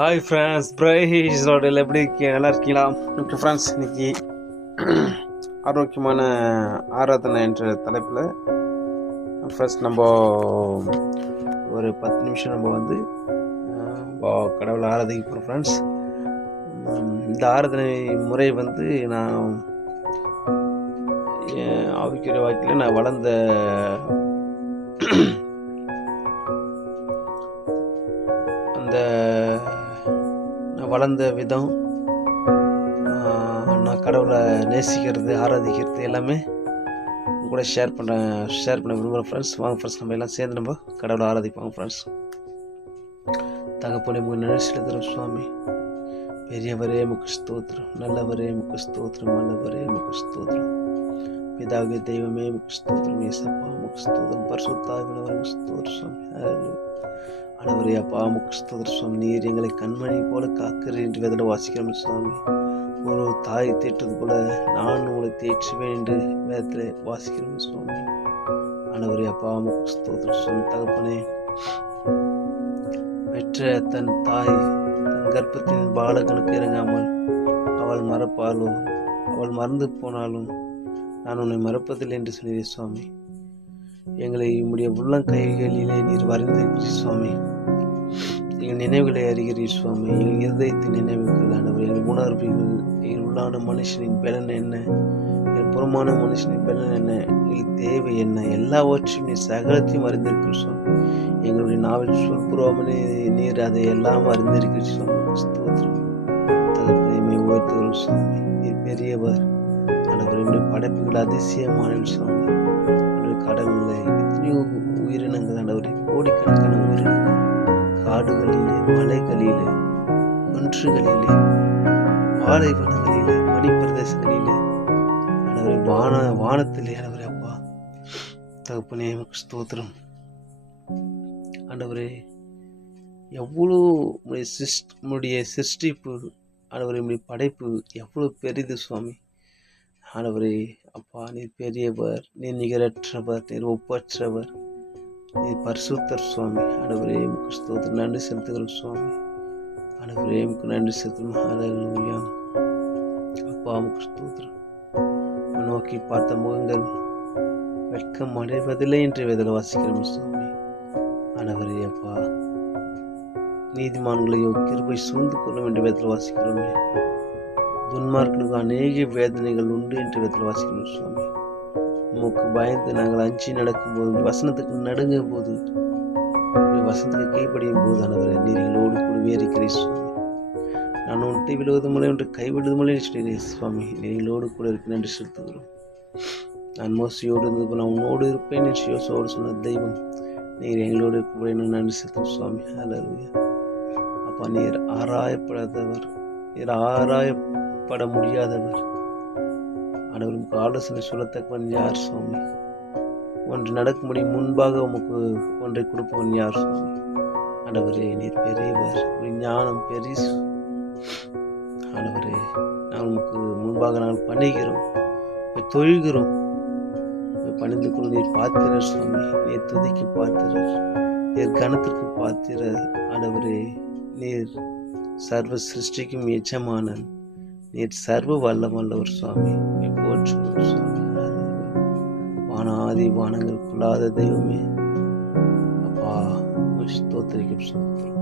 Hi friends, price ரோடில் எப்படி இருக்கீங்க? நல்லா இருக்கீங்களா? ஓகே ஃப்ரெண்ட்ஸ், இன்னைக்கு ஆரோக்கியமான ஆராதனை என்ற தலைப்பில் ஃபர்ஸ்ட் நம்ம ஒரு 10 நிமிஷம் நம்ம வந்து கடவுளை ஆராதிக்க போகிறோம் ஃப்ரெண்ட்ஸ். இந்த ஆராதனை முறை வந்து நான் ஆவிக்கிற வாழ்க்கையில் நான் வளர்ந்த விதம், நான் கடவுளை நேசிக்கிறது, ஆராதிக்கிறது எல்லாமே கூட ஷேர் பண்ண விரும்புகிறேன் ஃப்ரெண்ட்ஸ். வாங்க ஃப்ரெண்ட்ஸ், நம்ம எல்லாம் சேர்ந்து நம்ம கடவுளை ஆராதிப்பாங்க ஃப்ரெண்ட்ஸ். தகப்பனே, நன்றி செலுத்துகிறோம் சுவாமி. பெரியவரே முக்கு ஸ்தோத்திரம், நல்லவரே முக்கு ஸ்தோத்திரம், நல்லவரே முக்கு ஸ்தோத்திரம், பிதாவே தெய்வமே முக்கு ஸ்தோத்திரம், ஏசப்பா முக்கு ஸ்தோத்திரம், பரிசுத்தாவினவரே முக்கு ஸ்தோத்திரம் சுவாமி. ஆண்டவரே அப்பா முக்கு ஸ்தோத்திரம் சுவாமி. நீர் எங்களை கண்மணி போல காக்கிறீர் என்று வேதனை வாசிக்கிறோம் சுவாமி. ஒரு தாய் தேற்றது போல நான் உங்களை தேற்றுவேன் என்று வேதத்தில் வாசிக்கிறோம் சுவாமி. ஆண்டவரே அப்பா முக்கு ஸ்தோத்திரம் சுவாமி. தகப்பனே, பெற்ற தன் தாய் தன் கர்ப்பத்தின் பாலகனுக்கு இறங்காமல் அவள் மறப்பாலோ, அவள் மறந்து போனாலும் நான் உன்னை மறப்பதில்லை என்று சொன்னீர் சுவாமி. எங்களை உம்முடைய உள்ளங்கைகளிலே நீர் வரைந்திருக்கிறீர் சுவாமி. எங்கள் நினைவுகளை அறிகிறீர் சுவாமி. எங்கள் இருதயத்தின் நினைவுகள் ஆனவர், எங்கள் உணர்வுகள், எங்கள் உள்ளான மனுஷனின் பலன் என்ன, எங்கள் புறமான மனுஷனின் பலன் என்ன, எங்கள் தேவை என்ன, எல்லாவற்றையும் நீர் சகலத்தையும் அறிந்திருக்கிறீர் சுவாமி. எங்களுடைய நாவில் சொல்புறவனே நீர் அதை எல்லாம் அறிந்திருக்கிறீர் சுவாமி. ஸ்தோத்திரம் தகப்பனை உயர்த்துகிறோம் சுவாமி. நீர் பெரியவர் ஆனவர். என்னுடைய படைப்புகள் அதிசயமான சுவாமி. கடலில் எத்தனையோ உயிரினங்கள் ஆண்டவரை, கோடிக்கணக்கான உயிரினங்கள், காடுகளிலே, மலைகளிலே, குன்றுகளிலே, பாலைவனங்களிலே, பனிப்பிரதேசங்களிலே ஆண்டவரை, வானத்திலே ஆண்டவரே அப்பா தகப்பனே ஸ்தோத்திரம் ஆண்டவரே. எவ்வளோ உடைய சிருஷ்டிப்பு ஆண்டவரே, உடைய படைப்பு எவ்வளோ பெரிது சுவாமி. ஆண்டவரே அப்பா, நீர் பெரியவர், நீர் நிகரற்றவர், நீர் ஒப்பற்றவர், நீர் பரிசுத்தர் சுவாமி. ஆண்டவரே முக்கு ஸ்தோத்திரம், நன்றி செலுத்துகிறோம் சுவாமி. ஆண்டவரே முக்கு நன்றி செலுத்துகிறோம். ஹல்லேலூயா அப்பா முக்கு ஸ்தோத்திரம். நோக்கி பார்த்த முகங்கள் வெட்கம் அடைவதில்லை என்று வேதனை வாசிக்கிறோம் சுவாமி. ஆண்டவரே அப்பா, நீதிமான்களையோ கிருபை சூழ்ந்து கொள்ளும் என்று வேதனை வாசிக்கிறோமே. துன்மார்க்கனுக்கு அநேக வேதனைகள் உண்டு என்று வேதத்தில் வாசிக்கணும் சுவாமி. உமக்கு பயந்து நாங்கள் அஞ்சி நடக்கும் போது, வசனத்துக்கு நடுங்கும் போது, வசனத்துக்கு கைப்படியும் போது ஆனவரை நீர் எங்களோடு கூட வேறிக்கிறீர் சுவாமி. நான் ஒன்றை விழுவதுமில்லை, ஒன்று கைவிடுவதுமில்லை சொல்கிறேன் சுவாமி. எங்களோடு கூட இருக்க நன்றி செலுத்துகிறோம். நான் மோசையோடு இருந்து நான் உன்னோடு இருப்பேன் என்று யோசோடு சொன்ன தெய்வம் நீர் எங்களோடு இருக்க நன்றி செலுத்தும் சுவாமி. ஹல்லேலூயா அப்பா, நீர் ஆராயப்படாதவர், நீர் ஆராயப்பட முடியாதவர் ஆண்டவருக்கு ஆலோசனை சொல்லத்தக்கவன் யார் சுவாமி? ஒன்று நடக்கும்படி முன்பாக உமக்கு ஒன்றை கொடுப்பவன் யார் சுவாமி? ஆண்டவரே நீர் பெரியவர், ஒரு ஞானம் பெரிய ஆண்டவரே. நான் உமக்கு முன்பாக நாங்கள் பணிகிறோம், தொழுகிறோம், பணிந்து கொள்ள நீர் பாத்திரர் சுவாமி. நீர் துதிக்கு பாத்திரர், நீர் கணத்திற்கு பாத்திரர் ஆண்டவரே. நீர் சர்வ சிருஷ்டிக்கும் எஜமானன், நீர் சர்வ வல்லவல்லவர் சுவாமி. போற்றுகிறோம் சுவாமி. வானாதி வானங்கள் கொள்ளாத தெய்வமே அப்பா, ஸ்தோத்திரிக்கும் ஸ்தோத்திரம்.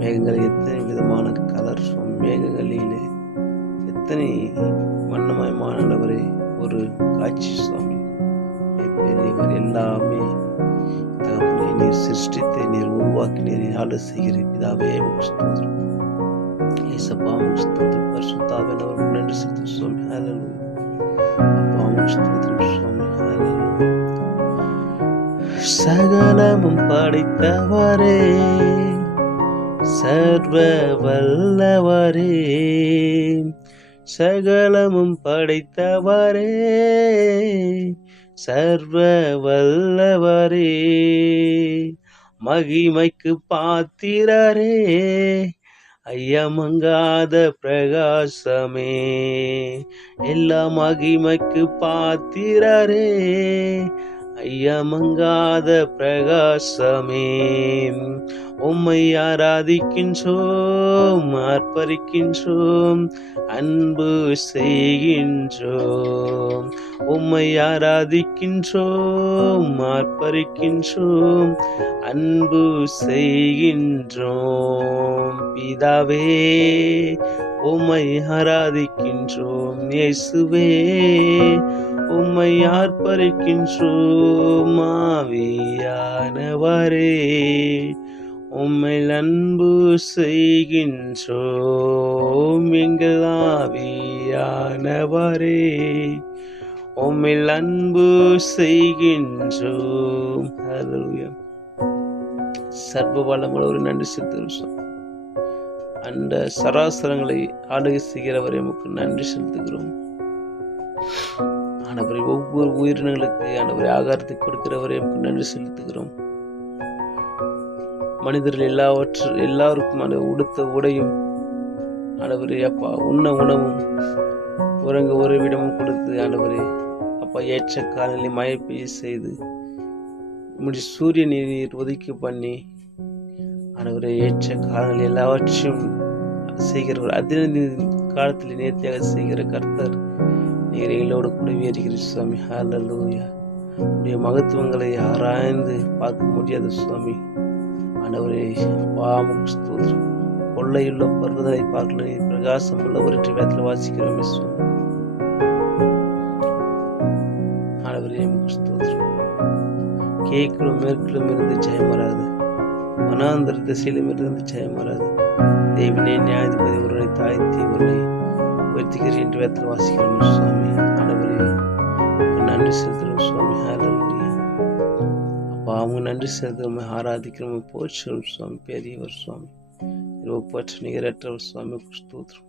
மேகங்கள் எத்தனை விதமான கலர் சுவாமி. மேகங்களிலே எத்தனை வண்ணமயமானவரே ஒரு காட்சி சுவாமி. பெரியவர் எல்லாமே தகப்பனே, நீர் சிருஷ்டித்தை நீர் உருவாக்கி நீர் ஆளு செய்கிறீர் பிதாவே ஸ்தோத்திரம். ஏசப்பா ஸ்தோத்திரம், பரிசுத்தாவினவருக்கு நன்றி செலுத்தும் சுவாமி. ஹல்லேலூயா அப்பா ஸ்தோத்திரம் சுவாமி. ஹல்லேலூயா. சகலமும் படைத்தவரே, சர்வ வல்லவரே, சகலமும் படைத்தவரே, சர்வ வல்லவரே, மகிமைக்கு பாத்திரரே, ஐயமங்காத பிரகாசமே, எல்லா மகிமைக்கு பாத்திரரே, ஐயமங்காத பிரகாசமே, உம்மை ஆராதிக்கின்றோம், ஆர்ப்பரிக்கின்றோம், அன்பு செய்கின்றோம். உம்மை ஆராதிக்கின்றோம், ஆர்ப்பரிக்கின்றோம், அன்பு செய்கின்றோம். பிதாவே, உம்மை ஆராதிக்கின்றோம். இயேசுவே, உம்மை ஆர்ப்பரிக்கின்றோம். ஆவியானவரே, உம்மை அன்பு செய்கின்றோம். எங்கள் ஆவியானவரே, உம்மை அன்பு செய்கின்றோம். ஹல்லேலூயா. சர்வ வல்லமையுள்ள ஒரு நன்றி செலுத்துகிறோம். அந்த சராசரங்களை ஆளுகை செய்கிறவரை உமக்கு நன்றி செலுத்துகிறோம். ஆண்டவரே, ஒவ்வொரு உயிரினங்களுக்கு ஆண்டவரே ஆகாரத்தை கொடுக்கிறவரை உமக்கு நன்றி செலுத்துகிறோம். மனிதர்கள் எல்லாருக்கும் அந்த உடுத்த உடையும் ஆண்டவரே அப்பா உண்ண உணவும் உறங்க உறவிடமும் கொடுத்து ஆண்டவரே அப்பா ஏற்ற காலநிலை மழை பெய்ய செய்து சூரிய நீர் ஒதுக்கி பண்ணி ஆண்டவரே ஏற்ற காலநிலை எல்லாவற்றையும் செய்கிறவர் அதிர்ந்து காலத்தில் நேர்த்தியாக செய்கிற கர்த்தர் நீர் எங்களோடு கூட வருகிற சுவாமி. ஹல்லேலூயா. உடைய மகத்துவங்களை ஆராய்ந்து பார்க்க முடியாத சுவாமி. ஆண்டவரே வாமுக்கு ஸ்தோத்திரம். கொள்ளையுள்ள பர்வதத்தை பார்க்கல பிரகாசம் உள்ள ஒரு வேதத்தில் வாசிக்கிறோம் சுவாமி. ஆண்டவரே ஸ்தோத்திரம். கிழக்கும் மேற்கிலும் இருந்து ஜெயம் வராது, வனாந்தர திசையிலும் இருந்து ஜெயம் வராது. தேவனே நியாயாதிபதி ஒருவனை தாழ்த்தி ஒருவனை உயர்த்துகிறேன் என்று வேதத்தில் வாசிக்கிறோம் சுவாமி. ஆண்டவரே நன்றி செலுத்துகிறோம் சுவாமி. ஹல்லேலூயா. அப்பா அவங்க நன்றி செலுத்துகிறோம், ஆராதிக்கிறோம், போற்றுகிறோம் சுவாமி. பெரியவர் சுவாமி, ஒப்பற்ற நிகரற்றவர் சுவாமி. ஸ்தோத்திரம்.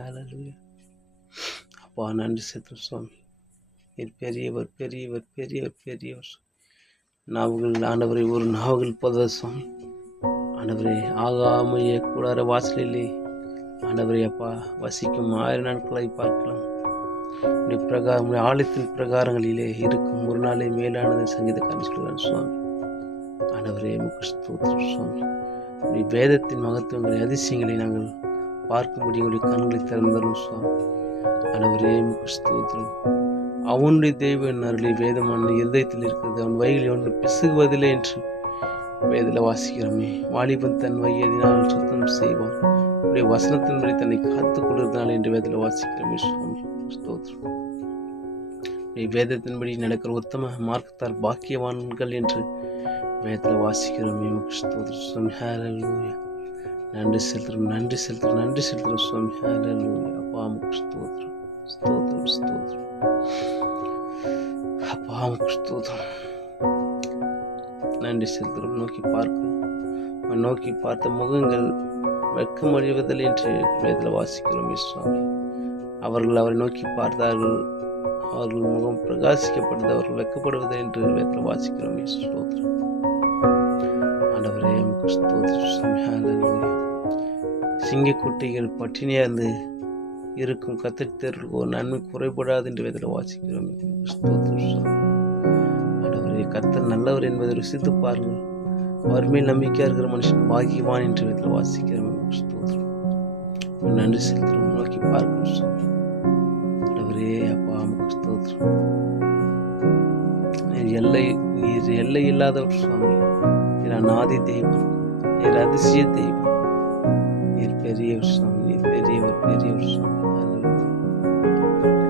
ஹல்லேலூயா. அப்பா நன்றி செலுத்துகிறோம் சுவாமி. பெரியவர் பெரியவர் பெரியவர் பெரியவர். நாவுகள் ஆண்டவரை ஒரு நாவுகள் போதவ சுவாமி. ஆண்டவரே ஆகாமைய கூடார வாசலிலே ஆண்டவரே அப்பா வசிக்கும் 1000 நாட்களை பார்க்கலாம். ஆலயத்தின் பிரகாரங்களிலே இருக்கும் ஒரு நாளை மேலானது சங்கீதக்காரன் சொல்கிறான் சுவாமி. ஆண்டவரே உமக்கு ஸ்தோத்திரம் சுவாமி. வேதத்தின் மகத்துவங்களை அதிசயங்களை நாங்கள் பார்க்கும்படி எங்களுடைய கண்களை திறந்தரும் சுவாமி. ஆண்டவரே உமக்கு ஸ்தோத்திரம். அவனுடைய தெய்வ அருளை வேதம் இருதயத்தில் இருக்கிறது, அவன் வழியில் ஒன்று பிசுகுவதில்லை என்று வேதத்தில் வாசிக்கிறோமே. வாலிபன் தன் வயதினால் சுத்தம் செய்வான், உடைய வசனத்தின்படி தன்னை காத்துக் கொள்வதனால் என்று வேதத்தில் வாசிக்கிறோமே சுவாமி. ஸ்தோத்திரம். வேதத்தின்படி நடக்கிற உத்தம மார்க்கத்தார் பாக்கியவான்கள் என்று வேதத்தில் வாசிக்கிறோமே. ஸ்தோத்திரம் சுவாமி. ஹல்லேலூயா. நன்றி செலுத்துறோம், நன்றி செலுத்துறோம், நன்றி செலுத்துறோம் சுவாமி. ஹல்லேலூயா. அப்பா உமக்கு ஸ்தோத்திரம், ஸ்தோத்திரம், ஸ்தோத்திரம். அப்பா உமக்கு ஸ்தோத்திரம். நன்றி செலுத்துறோம். நோக்கி பார்க்கிறோம், நோக்கி பார்த்த முகங்கள் வெட்கமடைவதில்லை என்று வேதத்தில் வாசிக்கிறோம் சுவாமி. அவர்கள் அவரை நோக்கி பார்த்தார்கள், அவர்கள் முகம் பிரகாசிக்கப்பட்டது, அவர்கள் வெட்கப்படுவதில்லை என்று வேதத்தில் வாசிக்கிறோம். ஸ்தோத்திரம். ஆண்டவரே உமக்கு ஸ்தோத்திரம் சுவாமி. ஹல்லேலூயா. சிங்கக்குட்டிகள் பட்டினியார்ந்து இருக்கும் கத்தரித்தவர்களுக்கு ஒரு நன்மை குறைபடாது என்று வேதத்தில் வாசிக்கிறோம். ஸ்தோத்திரம் சுவாமி. ஆண்டவரே கர்த்தர் நல்லவர் என்பதை ருசித்து பாருங்கள், அவர் மேல் நம்பிக்கையா இருக்கிற மனுஷன் பாக்கியவான் என்று வேதத்தில் வாசிக்கிறோம். ஸ்தோத்திரம். நன்றி செலுத்துறோம், நோக்கி பார்க்கிறோம் சுவாமி. ஆண்டவரே அப்பா உமக்கு ஸ்தோத்திரம். நீர் எல்லை இல்லாதவர் சுவாமி. நீர் அநாதி தெய்வம், நீர் அதிசய தெய்வம், நீர் பெரியவர் சுவாமி, நீர் பெரியவர் பெரியவர் சுவாமி.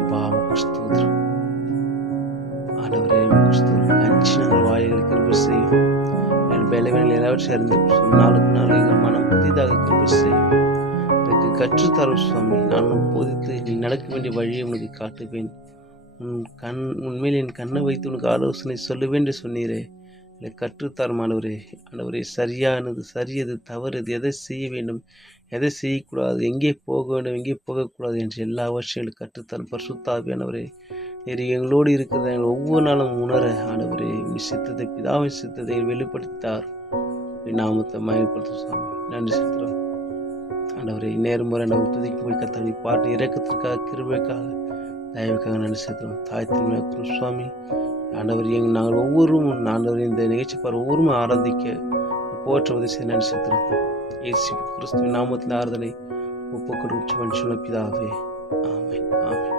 அப்பா உமக்கு ஸ்தோத்திரம். ஆண்டவரே உமக்கு ஸ்தோத்திரம். கஞ்சினங்கள் வாய்களை கிருபை செய்யும், என் பலவீனங்கள் எல்லாவற்றையும் அறிந்து நாளுக்கு நாள் எங்கள் மனம் புதிதாக கிருபை செய்யும். எனக்கு கற்றுத்தரும் சுவாமி. நான் போதித்து நீ நடக்க வேண்டிய வழியை உனக்கு காட்டுவேன். உன்மேல் என் கண்ணை வைத்து உனக்கு ஆலோசனை சொல்லுவேன் என்று சொன்னீரே. எனக்கு கற்றுத்தரும் ஆண்டவரே. ஆண்டவரே சரியானது, சரியது, தவறுது, எதை செய்ய வேண்டும், எதை செய்யக்கூடாது, எங்கே போக வேண்டும், எங்கே போகக்கூடாது என்று எல்லாவற்றையும் கற்றுத்தரும் பரிசுத்த ஆவியானவரே. நீர் எங்களோடு இருக்கிறத எங்கள் ஒவ்வொரு நாளும் உணர ஆண்டவரே சித்தத்தை பிதாவின் சித்தத்தை வெளிப்படுத்தார். நாமத்தை மகிமைப்படுத்தும் சுவாமி. நன்றி செலுத்துகிறோம் ஆண்டவரே. நேரம் முறை நம்ம துதிக்கும்படி கர்த்தாவே பாட்டு இரக்கத்திற்காக, கிருபைக்காக, தயவுக்காக நன்றி செலுத்துகிறோம். தாய் திருமையாக்கும் சுவாமி. ஆண்டவர் நாங்கள் ஒவ்வொருவரும் ஆண்டவர் இந்த நிகழ்ச்சி பார் ஒவ்வொருவரும் ஆராதிக்க போற்ற உதவி செய்து நன்றி செலுத்துகிறோம். இயேசு கிறிஸ்துவின் நாமத்தில் ஆறுதலை ஒப்புக்கொடுக்கும் மனுஷன பிதாவே. ஆமென். ஆமென்.